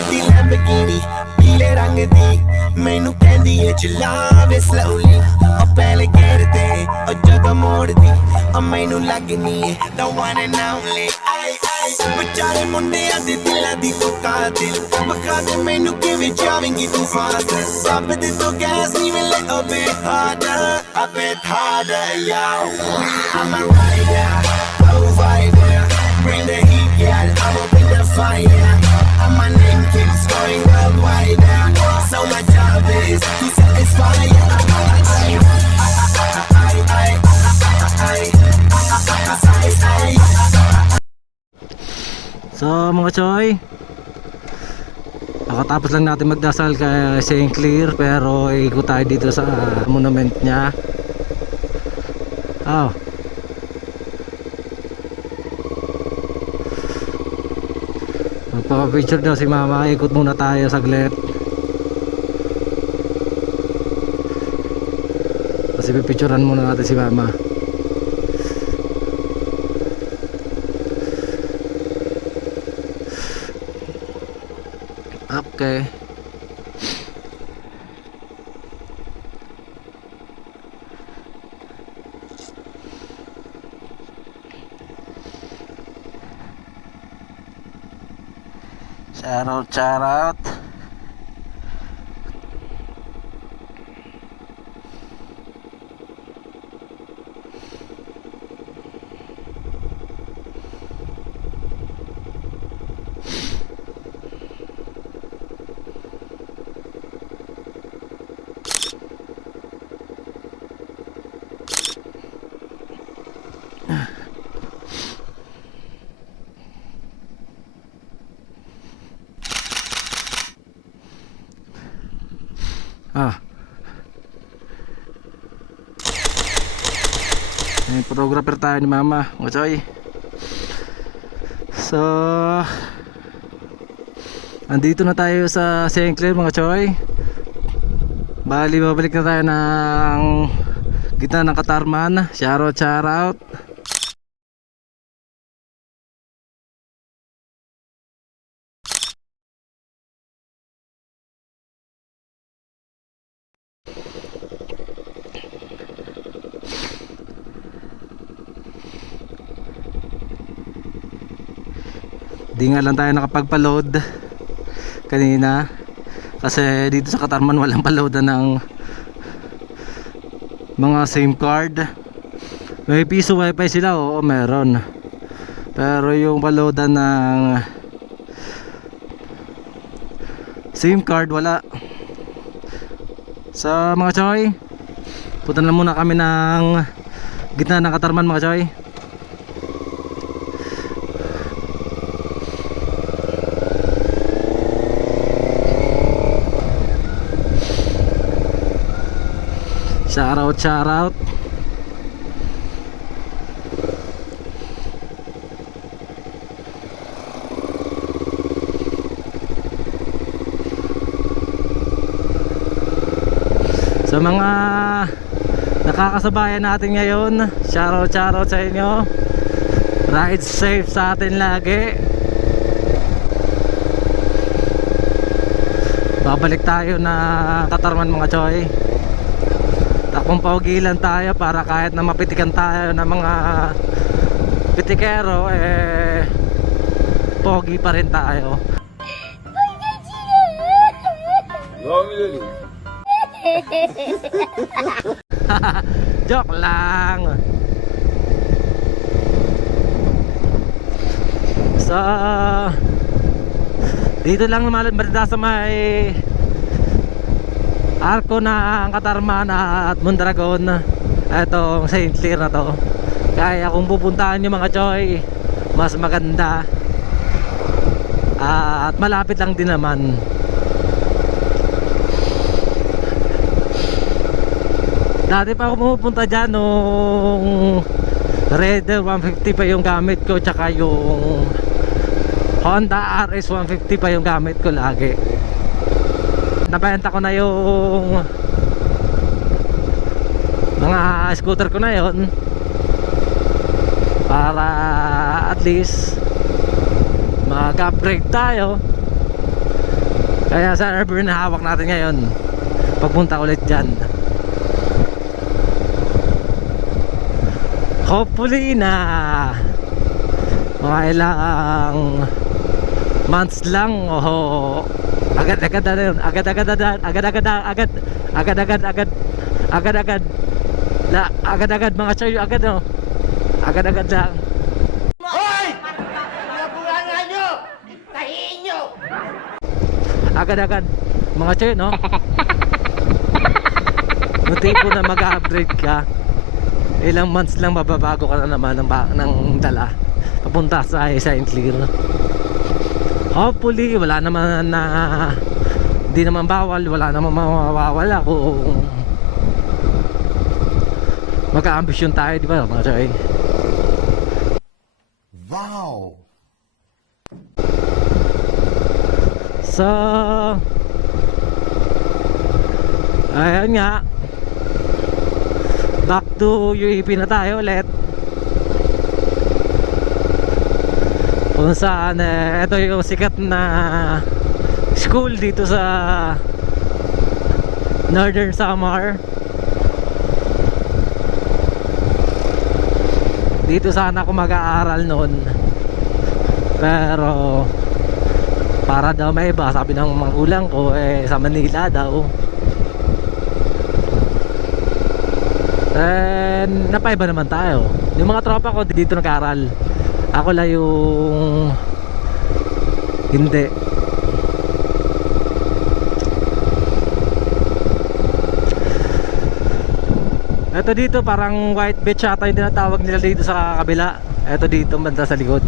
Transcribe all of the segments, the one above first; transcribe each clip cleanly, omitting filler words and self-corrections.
ਗੱਡੀ ਲੈਂਬਰਗਿਨੀ ਪੀਲੇ ਰੰਗ ਦੀ ਮੈਨੂੰ ਕਹਿੰਦੀ ਏ ਚਲਾਵੇ slowly ਉਹ ਪਹਿਲੇ ਗੇਰ ਤੇ ਉਹ ਜਦੋਂ ਮੋੜਦੀ ਉਹ ਮੈਨੂੰ ਲੱਗਨੀ ਏ the one and only ਆਈ ਆਈ ਵਿਚਾਰੇ ਮੁੰਡਿਆਂ ਦੇ ਦਿਲਾਂ ਦੀ ਤੂੰ ਕਾਤਿਲ ਬਖਾ ਦੇ ਮੈਨੂੰ ਕਿਵੇਂ ਜਾਵੇਂਗੀ ਤੂੰ ਫਾਸਟ ਰੱਬ ਦੇ ਤੋਂ ਗੈਸ ਨਹੀਂ ਮਿਲੇ a bit harder yo I'm a rider provider bring the heat girl I'ma bring the fire and my name keeps going worldwide so my job is to satisfy So mga choy, nakatapos lang natin magdasal kay St. Clair, pero ikot tayo dito sa monument niya. Magpapapicture daw si mama, ikot muna tayo saglit kasi pipicturean muna natin si mama. Okay. Shout out. Photographer tayo ni mama, mga choy. So andito na tayo sa St. Clair, mga choy. Bali babalik na tayo ng gitna ng Katarman. Shout out. Di nga lang tayo nakapagpa-load kanina kasi dito sa Katarman walang pa-loadan ng mga SIM card. May piso wifi sila, oo meron, pero yung pa-loadan ng SIM card wala. So mga choy, punta na muna kami ng gitna ng Katarman, mga choy. Shout out. Sa mga nakakasabayan natin ngayon, shout out sa inyo. Ride safe sa atin lagi. Babalik tayo na Katarman, mga choy. Takbong paugilan tayo para kahit na mapitikan tayo ng mga pitikero, pogi pa rin tayo. Joke lang. So dito lang naman sa may Arco na ang Katarman at Mondragon, etong St. Clair na to. Kaya kung pupuntahan nyo, mga choy, mas maganda at malapit lang din naman. Dati pa ako pupunta dyan nung Raider 150 pa yung gamit ko, tsaka yung Honda RS 150 pa yung gamit ko lagi. Nabenta ko na yung mga scooter ko na yon para at least mag-upgrade tayo. Kaya sa Airburn na hawak natin ngayon pagpunta ulit dyan. Hopefully na mga ilang months lang o agad-agad na yun, agad-agad mga choy, agad no, agad-agad lang. Hoy! Nabunganga nyo! Tahiin nyo! Agad-agad mga choy, no? No tipo na mag-upgrade ka, ilang months lang mababago ka na naman ng dala papunta sa Saint Clair. Hopefully wala naman na, di naman bawal, wala naman mawawala kung magka-ambisyon tayo, di ba mga choy? Wow! So ayun nga, back to UAP na tayo ulit, kung saan ito yung sikat na school dito sa Northern Samar. Dito sana ako mag-aaral noon, pero para daw may iba, sabi ng magulang ko, sa Manila daw. Napaiba naman tayo. Yung mga tropa ko dito nag-aaral, ako lang yung hindi. Ito dito parang White Beach ata yung tinatawag nila dito sa kabila. Ito dito banda sa likod.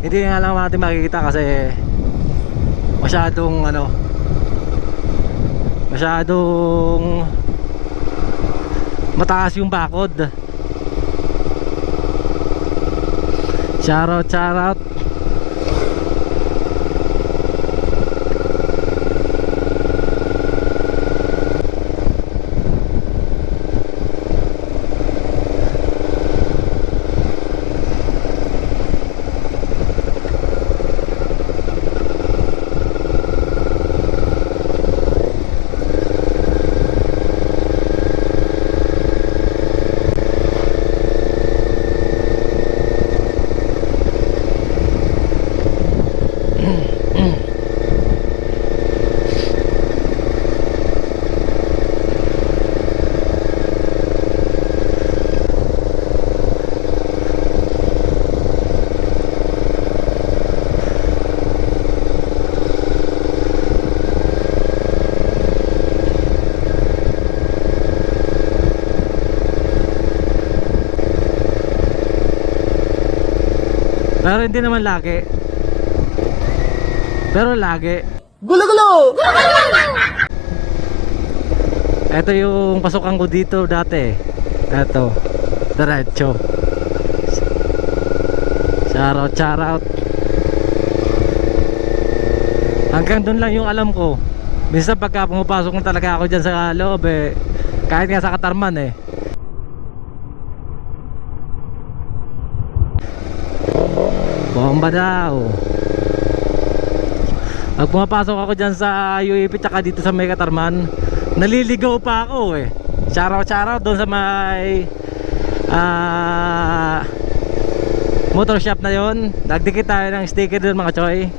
Hindi nga lang natin makikita kasi masyadong masyadong mataas yung bakod. Shoutout, shoutout. Pero hindi naman lagi. Pero lagi. Gulo-gulo! Ito yung pasukan ko dito dati. Ito, diretso. Shoutout, shoutout. Hanggang doon lang yung alam ko. Minsan pagka pumapasok na talaga ako dyan sa loob kahit nga sa Katarman bomba daw. Pag pumapasok ako dyan sa UAP tsaka dito sa may Katarman, naliligaw pa ako Shoutout doon sa may motor shop na yon. Nagdikit tayo ng sticker doon mga choy.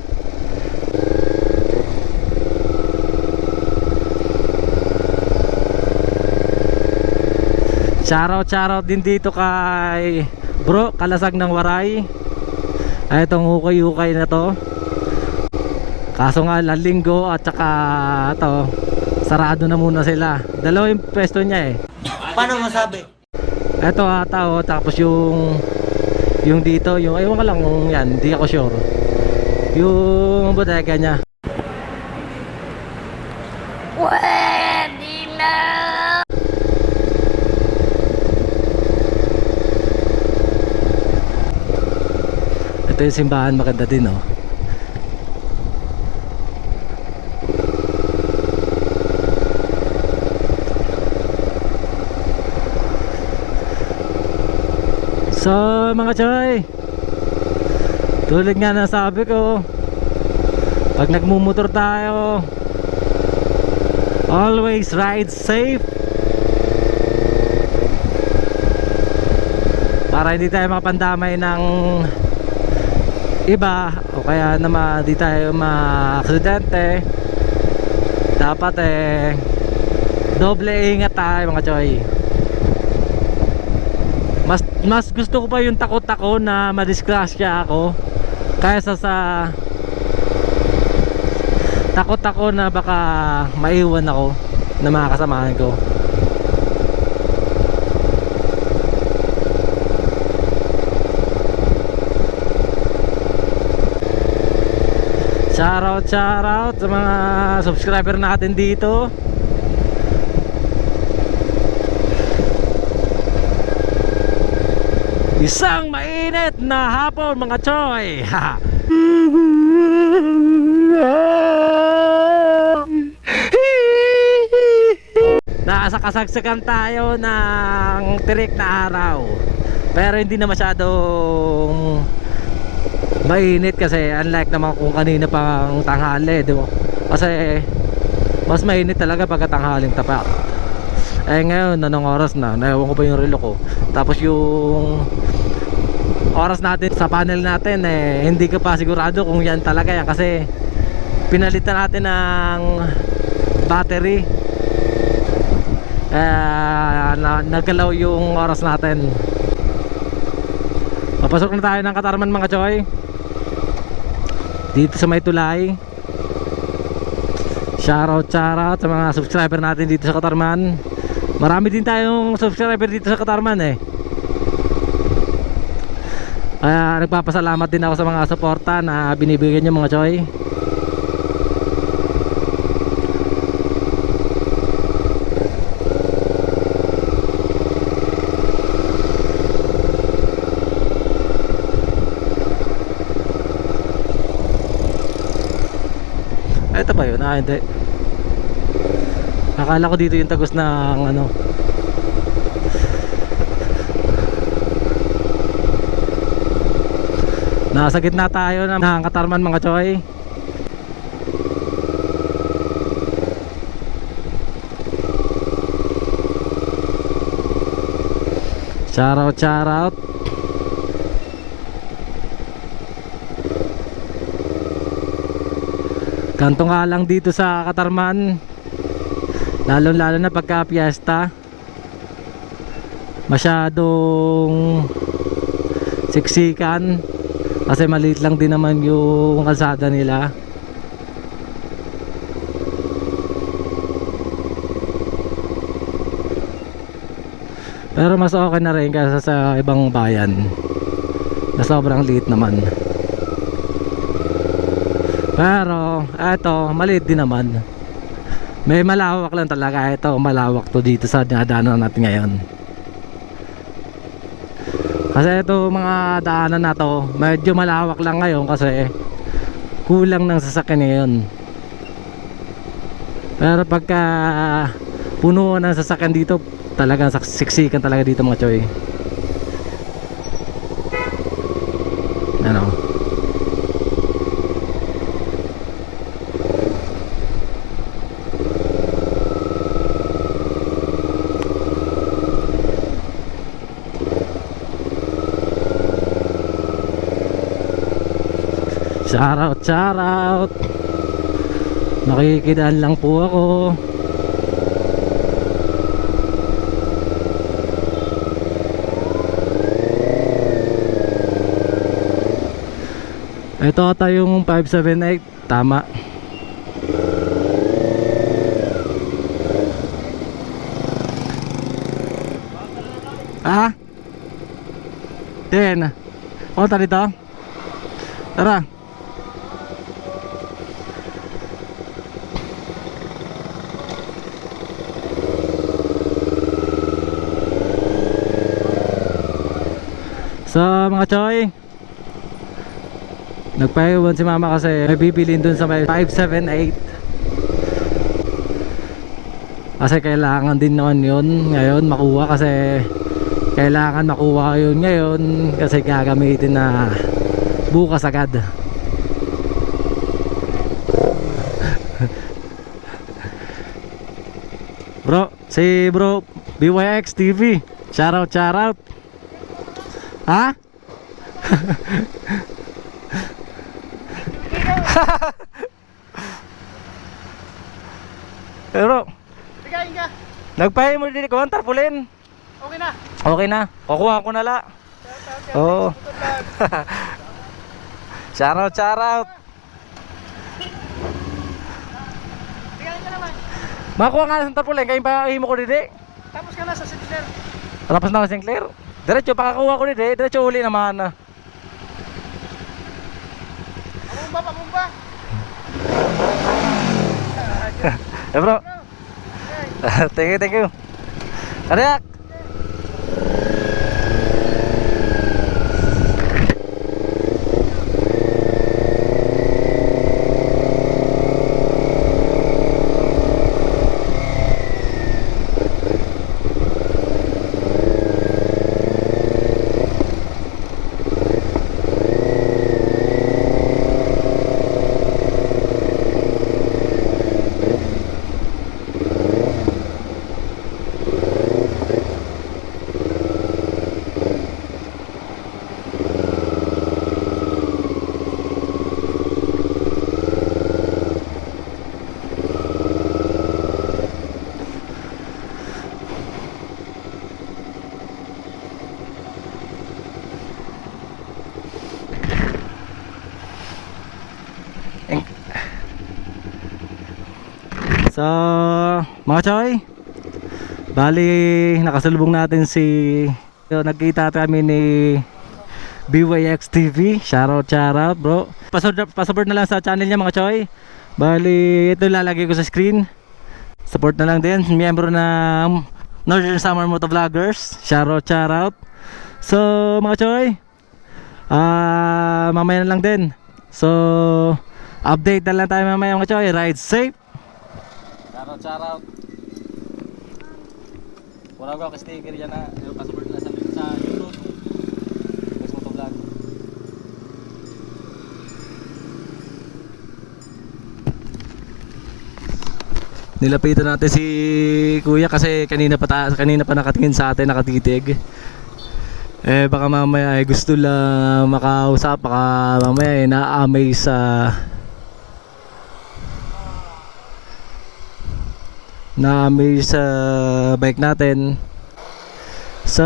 Shoutout din dito kay Bro Kalasag ng Waray. Ay, itong ukay-ukay na to. Kaso nga linggo at saka to, sarado na muna sila. Dalawa yung pwesto niya Paano masabi? Ito ata tapos yung dito, yung ewan ko lang kung yan, hindi ako sure. Yung bodega niya. Pwede na! Ito yung simbahan, maganda din So mga choy, tulad nga na sabi ko, Pag nagmumotor tayo, always ride safe para hindi tayo makapandamay ng iba o kaya naman di tayo ma-aksidente. Dapat doble ingat tayo mga choy. Mas gusto ko pa yung takot ako na madisgrasya ako kaysa sa takot ako na baka maiwan ako na mga kasamahan ko. Shoutout sa mga subscriber natin dito. Isang mainit na hapon mga choy. Nasa kasagsagan tayo ng tirik na araw, pero hindi na masyadong mainit kasi unlike naman kung kanina pang tanghali, di ba? Kasi mas mainit talaga pagka tanghaling tapat. Ngayon anong oras na? Naiwan ko pa yung relo ko. Tapos yung oras natin sa panel natin hindi ka pa sigurado kung yan talaga yan kasi pinalitan natin ng battery. Nagalaw yung oras natin. Papasok na tayo ng Katarman mga choy, dito sa may tulay. Shoutout sa mga subscriber natin dito sa Katarman. Marami din tayong subscriber dito sa Katarman nagpapasalamat din ako sa mga suporta na binibigyan nyo mga choy. Ito ba yun? Hindi. Akala ko dito yung tagos ng ano. Nasa gitna tayo ng Katarman mga choy. Shoutout. Ganto nga lang dito sa Katarman, lalo na pagka piyesta, masyadong siksikan kasi maliit lang din naman yung kalsada nila. Pero mas okay na rin kaysa sa ibang bayan na sobrang liit naman. Pero eto maliit din naman. May malawak lang talaga. Ito malawak to dito sa dinadaanan natin ngayon. Kasi ito mga daanan na to medyo malawak lang ngayon kasi kulang ng sasakyan ngayon. Pero pagka puno ng sasakyan dito, talagang siksikan talaga dito mga choy. Ano? Shoutout. Nakikidaan lang po ako. Ito ata yung 578. Tama. Then konta dito. Tara. So mga choy, nagpaiwan si mama kasi may bibilin dun sa may 578. Kasi kailangan din naman yun ngayon makuha, kasi kailangan makuha yun ngayon kasi gagamitin na bukas agad. Bro, si bro BYX TV. Shoutout, shoutout. Ha? Pero Bigayin ka. nagpahay mo din ko ang tarpaulin. Okay na. Okay na. Kukuha ko na la. Oo. Shoutout, shoutout. Bigayin ka naman. Makuha nga ng tarpaulin kaya pa mo ko didi. Tapos ka na sa Sinclair. Tapos na ako Sinclair. Diretso pakakuha ko didi. Diretso uli naman. Pamumba, pamumba. Eh bro. Thank you, thank you. Kariak. So, mga choy, bali nakasalubong natin si nagkita kami ni BYX TV. Shoutout, shoutout bro. Pasupport na lang sa channel niya mga choy. Bali ito lalagay ko sa screen. Support na lang din. Miyembro ng Northern Summer Moto Vloggers. Shoutout, shoutout. So mga choy, mamaya na lang din. So update na lang tayo mamaya mga choy. Ride safe. Shoutout. Wala ko sticker dyan na. Pasupport na sa YouTube. Guys Moto Vlog. Nilapitan natin si Kuya kasi kanina pa nakatingin sa atin, nakatitig. Eh baka mamaya ay gusto lang makausap, baka mamaya ay naamay sa bike natin. So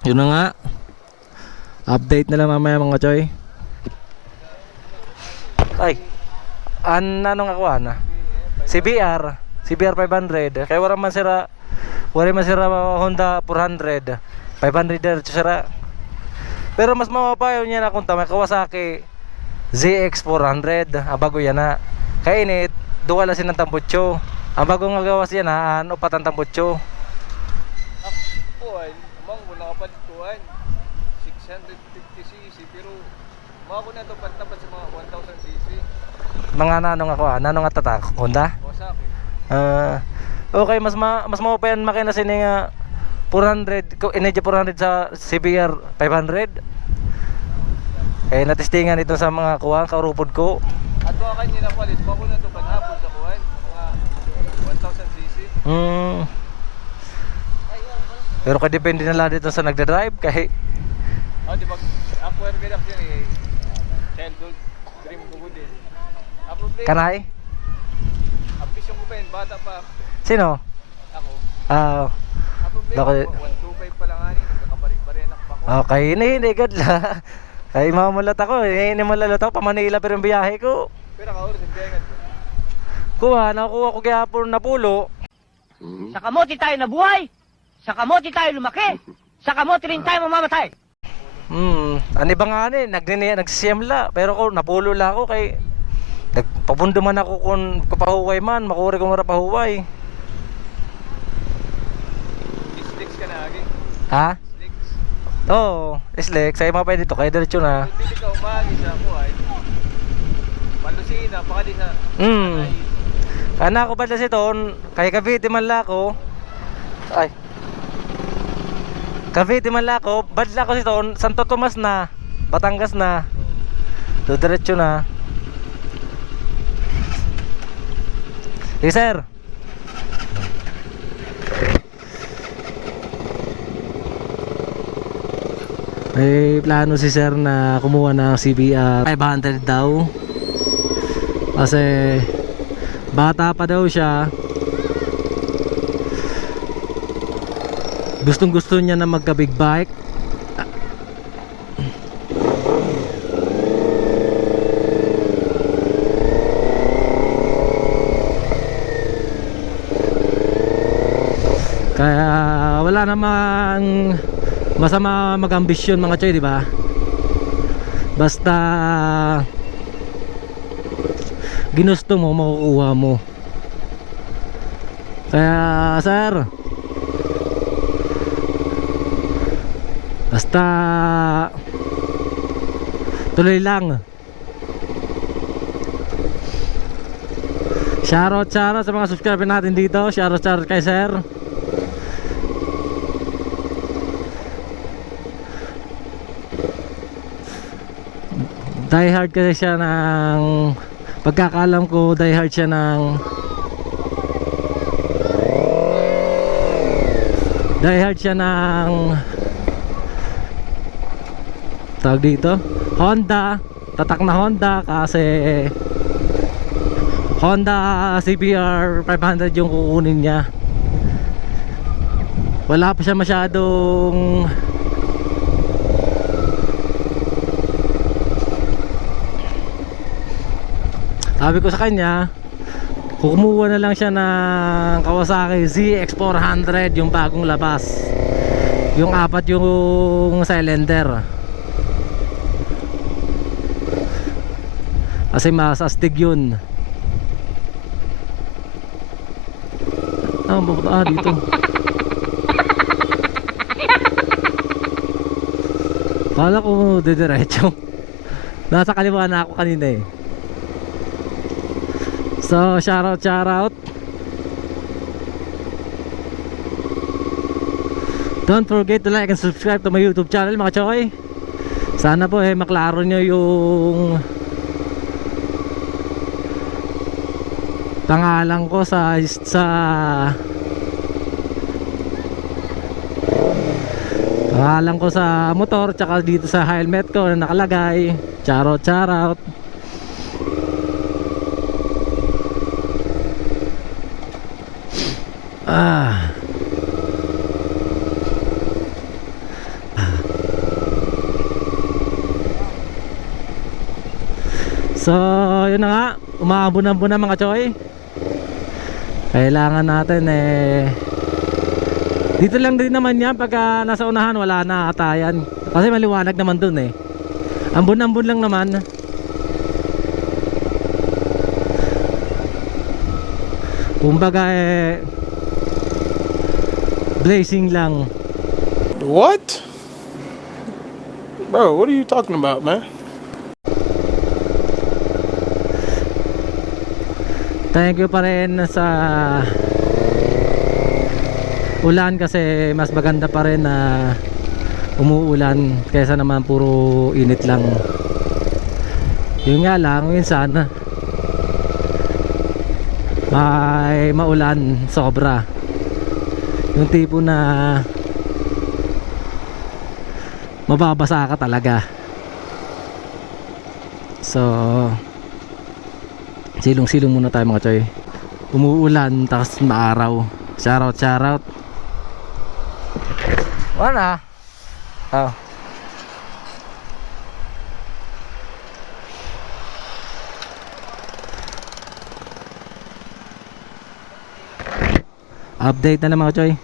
yun na nga, update na lang mamaya mga choy. Ay anong ako na CBR 500 kaya wala man sira Honda 400 500 diretso sira. Pero mas mapapayo niya na kung tama Kawasaki ZX 400 bago yan na kaya init duwala sin ng tambutso. Ang bagong nagawas yan ha, upat ang tambutso. Kuhan, amang wala ka palit kuhan 650cc pero mga ko na ito pantapat sa mga 1000cc. Mga nanong ako nanong at tatak Honda? Kawasaki. Okay, mas mapapayan makina sini nga 400 Inedya 400 sa CBR 500. Eh natistingan ito sa mga kuha kaurupod ko. At baka kanina palit, bago na ito panhapon sa kuhan mga 1000cc. Pero kadepende na lang dito sa nagdadrive kahit Di ba acquire gadak yan eh. Childhood dream ko po din. Ang problema, kanay? ambisyon ko pa yun, bata pa Sino? ako. Ang problema, Bakit? 125 pa lang ani, nagkakabari-barianak pa ako. Okay, hindi gadla. Kay mamulat ako, hindi malalot ako pa Manila pero yung biyahe ko. Pero ka-oras yung biyangan ko. Nakuha ko gihapon na pulo. Sa kamote tayo nabuhay. Sa kamote tayo lumaki. Sa kamote rin tayo mamamatay. Ani ba nga ni, nagsiyemla pero ko napulo la ako kay nagpabundo man ako kung kapahuway man, makuri ko mara pahuway. Slicks ka na agi. Ha? Slicks. Oo, islik, sa'yo mga pwede dito, kaya diretso na. Hindi ka umagi sa kuhay. Palusina, baka di sa... Kana ako ba na siton, kay Cavite man la ako. Ay. Cavite man la ako, badla ko siton, Santo Tomas na, Batangas na. So diretso na. Hey sir. May plano si sir na kumuha ng CBR 500 daw. Kasi bata pa daw siya. Gustong gusto niya na magka big bike. Kaya wala namang masama mag-ambisyon mga choy, di ba? Basta ginusto mo, makukuha mo. Kaya sir, basta tuloy lang. Shoutout sa mga subscriber natin dito. Shoutout kay sir. Die hard kasi siya ng pagkakaalam ko, die hard siya ng tawag dito Honda, tatak na Honda, kasi Honda CBR 500 yung kukunin niya. Wala pa siya masyadong sabi ko sa kanya, kumuha na lang siya ng Kawasaki ZX400, yung bagong labas, yung 4 yung cylinder, kasi mas astig yun. Dito kala ko didiretso, nasa kaliwa na ako kanina eh. So shoutout. Don't forget to like and subscribe to my YouTube channel mga choy. Sana po maklaro nyo yung pangalan ko sa pangalan ko sa motor, tsaka dito sa helmet ko na nakalagay. Shoutout. So yun na nga, umaabon-abon na mga choy. Kailangan natin dito lang din naman yan, pagka nasa unahan wala na atayan, kasi maliwanag naman dun eh. Ambon-ambon lang naman. Kumbaga blazing lang. What? Bro, what are you talking about, man? Thank you pa rin sa ulan, kasi mas maganda pa rin na umuulan kaysa naman puro init lang. Yun nga lang, minsan may maulan sobra, yung tipo na mababasa ka talaga. So silong-silong muna tayo mga choy. Umuulan tapos maaraw. Shoutout. Wala. Oh. Update na lang mga choy.